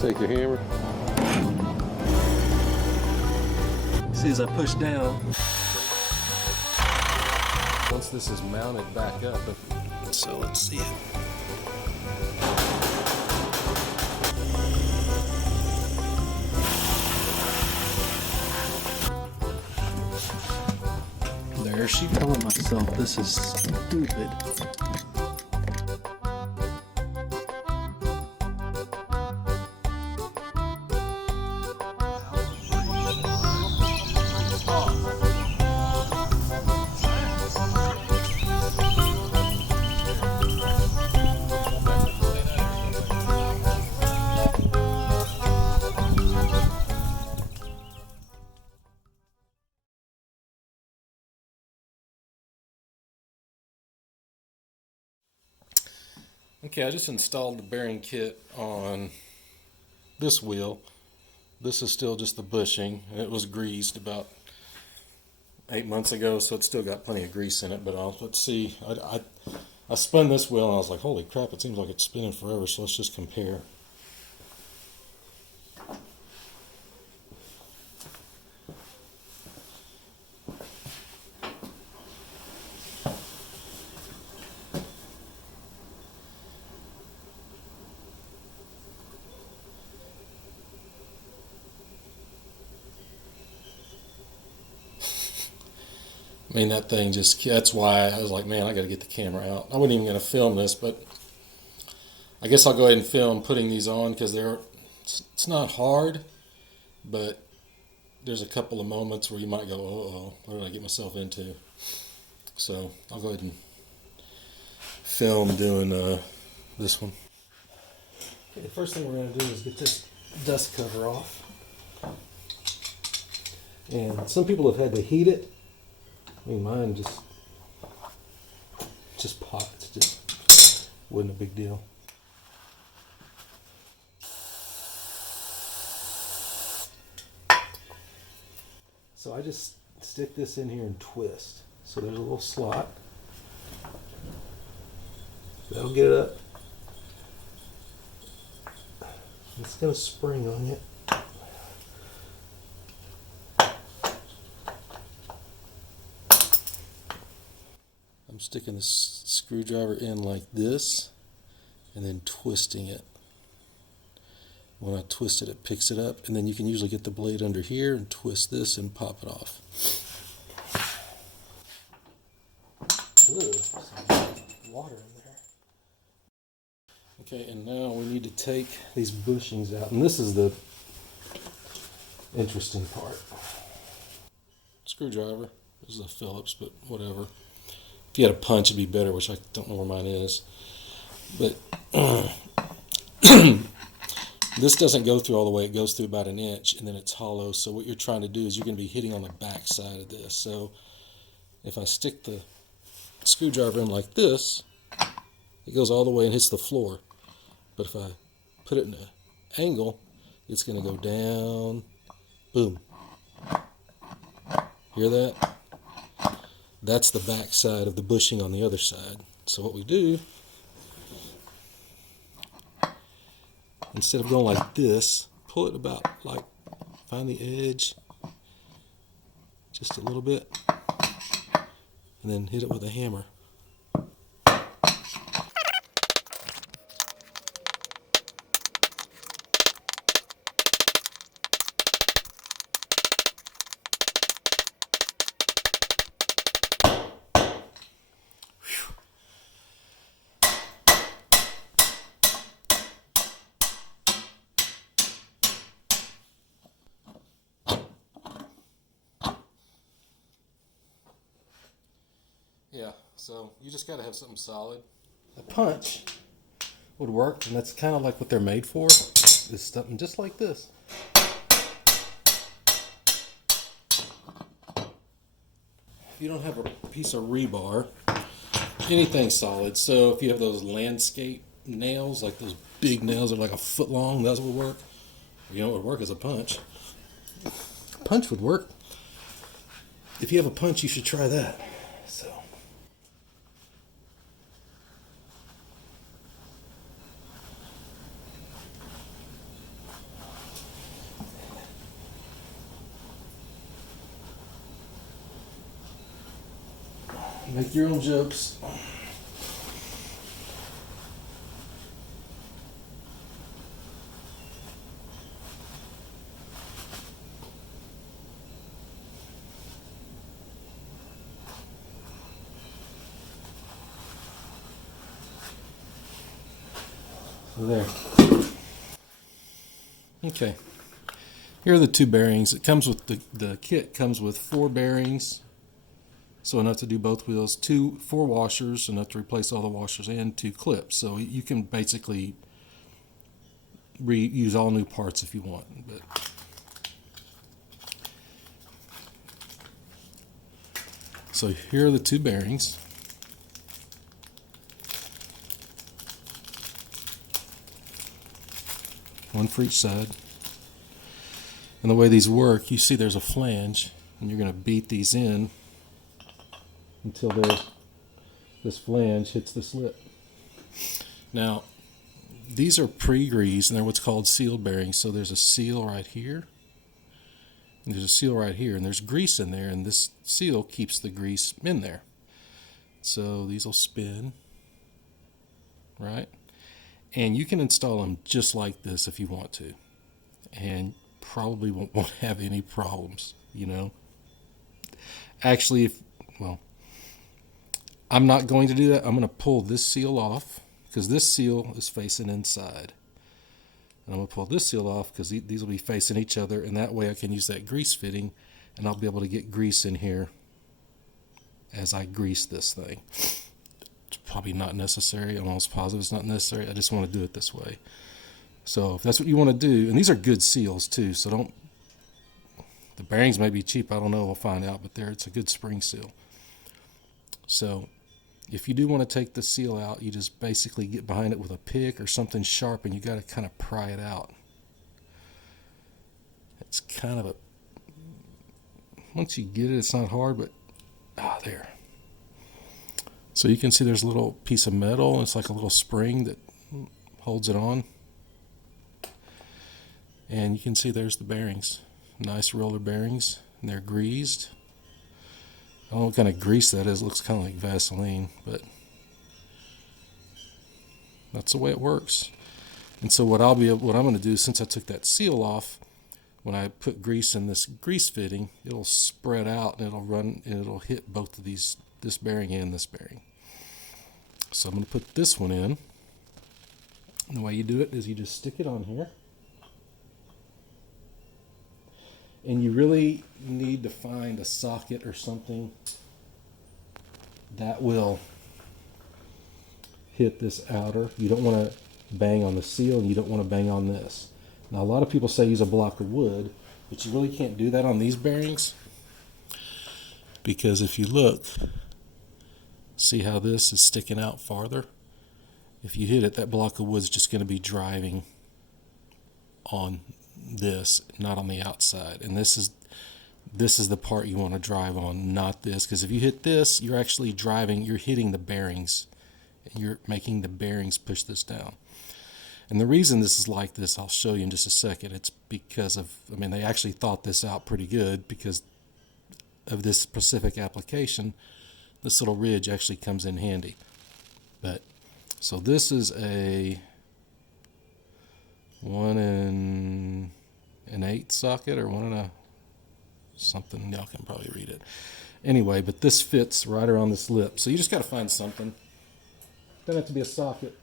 Take your hammer. See, as I push down, Once this is mounted back up, so let's see it. There she telling myself this is stupid. okay, I just installed the bearing kit on this wheel. This is still just the bushing, and it was greased about 8 months ago, so it's still got plenty of grease in it. But let's see. I spun this wheel and I was like, holy crap, it seems like it's spinning forever, so let's just compare. I mean, that thing just, that's why I was like, man, I got to get the camera out. I wasn't even going to film this, but I guess I'll go ahead and film putting these on because it's not hard, but there's a couple of moments where you might go, uh-oh, what did I get myself into? So I'll go ahead and film doing this one. Okay, the first thing we're going to do is get this dust cover off. And some people have had to heat it. I mean, mine just popped. Just wasn't a big deal. So I just stick this in here and twist. So there's a little slot. That'll get it up. It's got a spring on it. I'm sticking this screwdriver in like this and then twisting it. When I twist it, it picks it up, and then you can usually get the blade under here and twist this and pop it off. Ooh, some water in there. Okay, and now we need to take These bushings out, and this is the interesting part. screwdriver. This is a Phillips, but whatever. If you had a punch, it'd be better, which I don't know where mine is. But this doesn't go through all the way. It goes through about an inch, and then it's hollow. So what you're trying to do is you're going to be hitting on the back side of this. So if I stick the screwdriver in like this, it goes all the way and hits the floor. But if I put it in an angle, it's going to go down. Boom. Hear that? That's the back side of the bushing on the other side. So what we do, instead of going like this, pull it about like, find the edge just a little bit, and then hit it with a hammer. Yeah, so you just got to have something solid. A punch would work, and that's kind of like what they're made for, is something just like this. If you don't have a piece of rebar, anything solid, so if you have those landscape nails, like those big nails that are like a foot long, that would work. You know what would work is a punch. A punch would work. If you have a punch, you should try that. So. Make your own jokes. So there. Okay. Here are the two bearings. It comes with the kit comes with 4 bearings. So enough to do both wheels, 4 washers, enough to replace all the washers, and 2 clips. So you can basically reuse all new parts if you want. But so here are the 2 bearings. One for each side. And the way these work, you see there's a flange, and you're going to beat these in until this flange hits the slip. Now, these are pre-greased, and they're what's called sealed bearings. So there's a seal right here, and there's a seal right here, and there's grease in there, and this seal keeps the grease in there. So these will spin, right? And you can install them just like this if you want to, and probably won't have any problems, you know. Actually, I'm not going to do that. I'm going to pull this seal off because this seal is facing inside. And I'm going to pull this seal off because these will be facing each other, and that way I can use that grease fitting, and I'll be able to get grease in here as I grease this thing. It's probably not necessary. I'm almost positive it's not necessary. I just want to do it this way. So if that's what you want to do, and these are good seals too, so don't, the bearings may be cheap, I don't know, we'll find out, but it's a good spring seal. So if you do want to take the seal out, you just basically get behind it with a pick or something sharp, and you got to kind of pry it out. It's kind of a, once you get it, it's not hard, but there. So you can see there's a little piece of metal, and it's like a little spring that holds it on. And you can see there's the bearings. Nice roller bearings, and they're greased. I don't know what kind of grease that is. It looks kind of like Vaseline, but that's the way it works. And so what I'm going to do, since I took that seal off, when I put grease in this grease fitting, it'll spread out and it'll run and it'll hit both of these, this bearing and this bearing. So I'm going to put this one in. And the way you do it is you just stick it on here. And you really need to find a socket or something that will hit this outer. You don't want to bang on the seal, and you don't want to bang on this. Now, a lot of people say use a block of wood, but you really can't do that on these bearings, because if you look, see how this is sticking out farther? If you hit it, that block of wood is just going to be driving on this, not on the outside. And this is the part you want to drive on, not this, because if you hit this, you're actually driving, you're hitting the bearings, and you're making the bearings push this down. And the reason this is like this, I'll show you in just a second. It's because of, they actually thought this out pretty good because of this specific application. This little ridge actually comes in handy. But so this is a 1 1/8 socket, or 1 something. Y'all can probably read it. Anyway, but this fits right around this lip. So you just got to find something. Doesn't have to be a socket.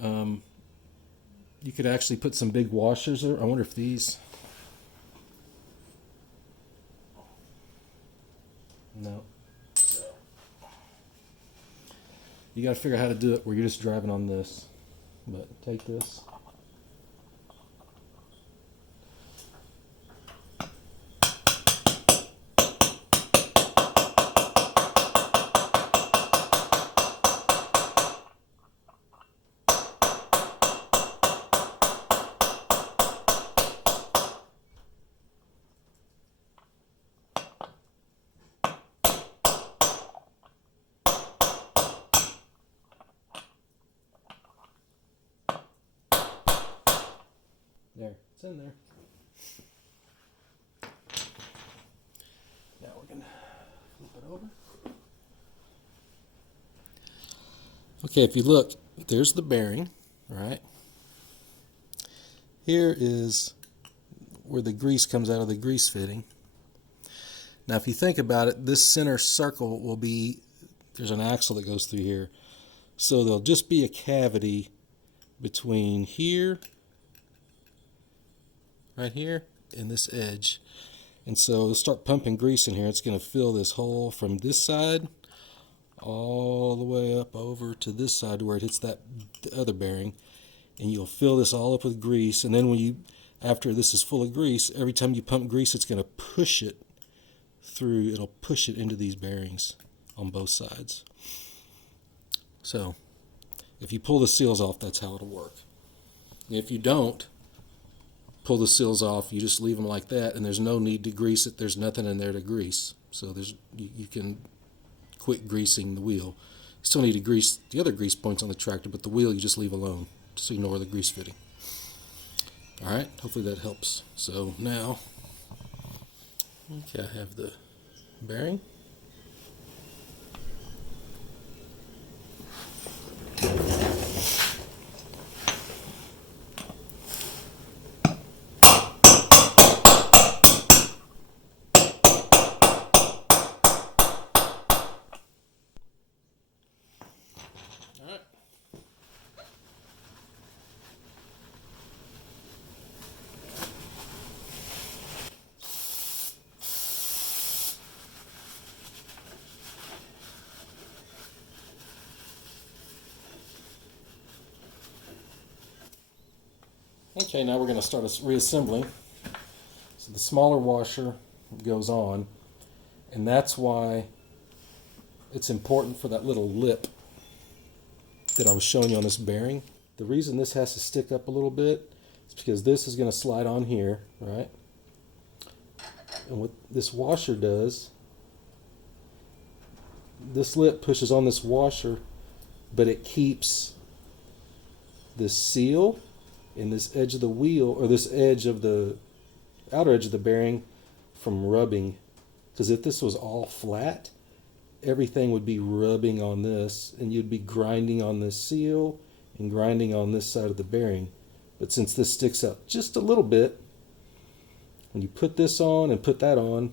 You could actually put some big washers there. I wonder if these. No. You got to figure out how to do it where you're just driving on this. But take this. There, it's in there. Now we're gonna it over. Okay, if you look, there's the bearing, right? Here is where the grease comes out of the grease fitting. Now, if you think about it, this center circle will be, there's an axle that goes through here. So there'll just be a cavity between here, right here, and this edge. And so it'll start pumping grease in here. It's going to fill this hole from this side all the way up over to this side where it hits that other bearing. And you'll fill this all up with grease, and then when you, after this is full of grease, every time you pump grease, it's going to push it through, it'll push it into these bearings on both sides. So if you pull the seals off, that's how it'll work. And if you don't pull the seals off, you just leave them like that, and there's no need to grease it. There's nothing in there to grease, so you can quit greasing the wheel. You still need to grease the other grease points on the tractor, but the wheel you just leave alone. Just ignore the grease fitting. Alright, hopefully that helps. So now, okay, I have the bearing. Alright. Okay, now we're going to start reassembling. So the smaller washer goes on, and that's why it's important for that little lip that I was showing you on this bearing. The reason this has to stick up a little bit is because this is going to slide on here, right? And what this washer does, this lip pushes on this washer, but it keeps this seal in this edge of the wheel, or this edge of the outer edge of the bearing, from rubbing. Because if this was all flat, everything would be rubbing on this, and you'd be grinding on this seal and grinding on this side of the bearing. But since this sticks out just a little bit, when you put this on and put that on,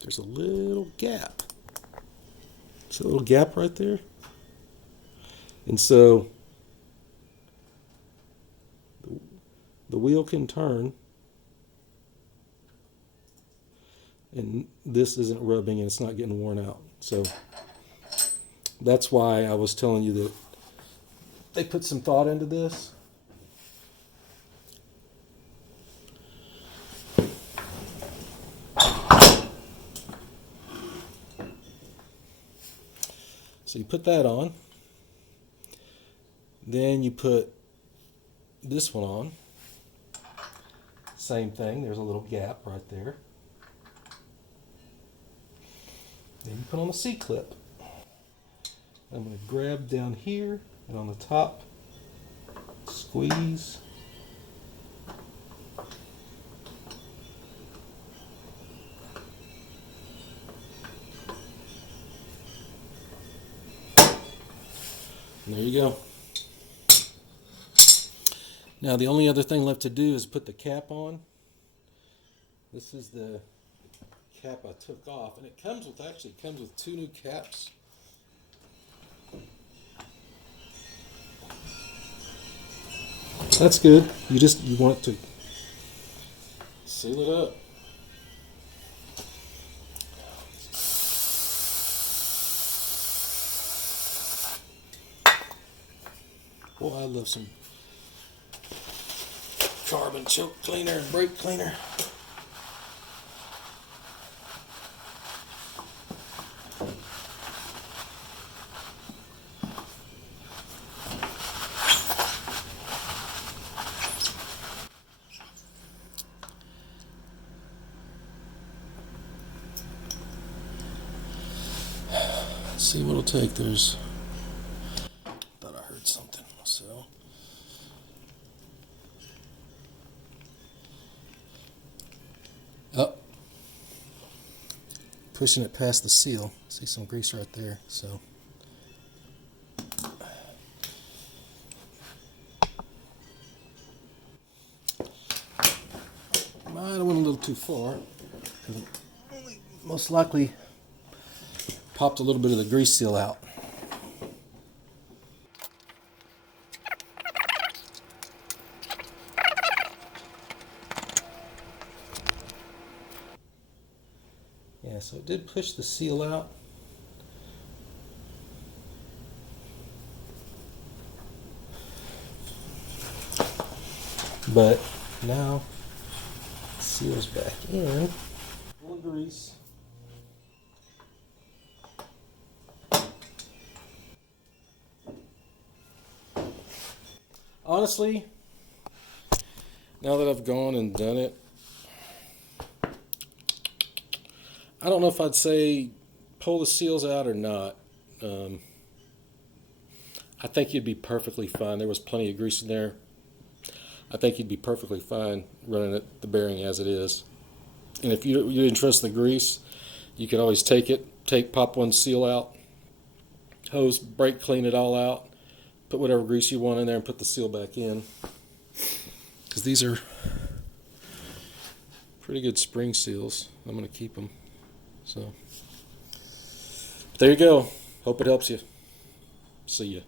there's a little gap. See a little gap right there? And so the wheel can turn, and this isn't rubbing and it's not getting worn out. So that's why I was telling you that they put some thought into this. So you put that on, then you put this one on. Same thing, there's a little gap right there. Then you put on the C-clip. I'm going to grab down here and on the top, squeeze. And there you go. Now the only other thing left to do is put the cap on. This is the cap I took off, and it comes with two new caps. That's good. You want it to seal it up. Boy, I love some carbon choke cleaner and brake cleaner. Let's see what it'll take. Thought I heard something. So pushing it past the seal. See some grease right there. So might have went a little too far. Most likely popped a little bit of the grease seal out. Yeah, so it did push the seal out. But now the seal's back in. Full of grease. Honestly, now that I've gone and done it, I don't know if I'd say pull the seals out or not. I think you'd be perfectly fine. There was plenty of grease in there. I think you'd be perfectly fine running the bearing as it is. And if you didn't trust the grease, you could always pop one seal out, hose, brake clean it all out, put whatever grease you want in there and put the seal back in. Because these are pretty good spring seals. I'm going to keep them. So, there you go. Hope it helps you. See ya.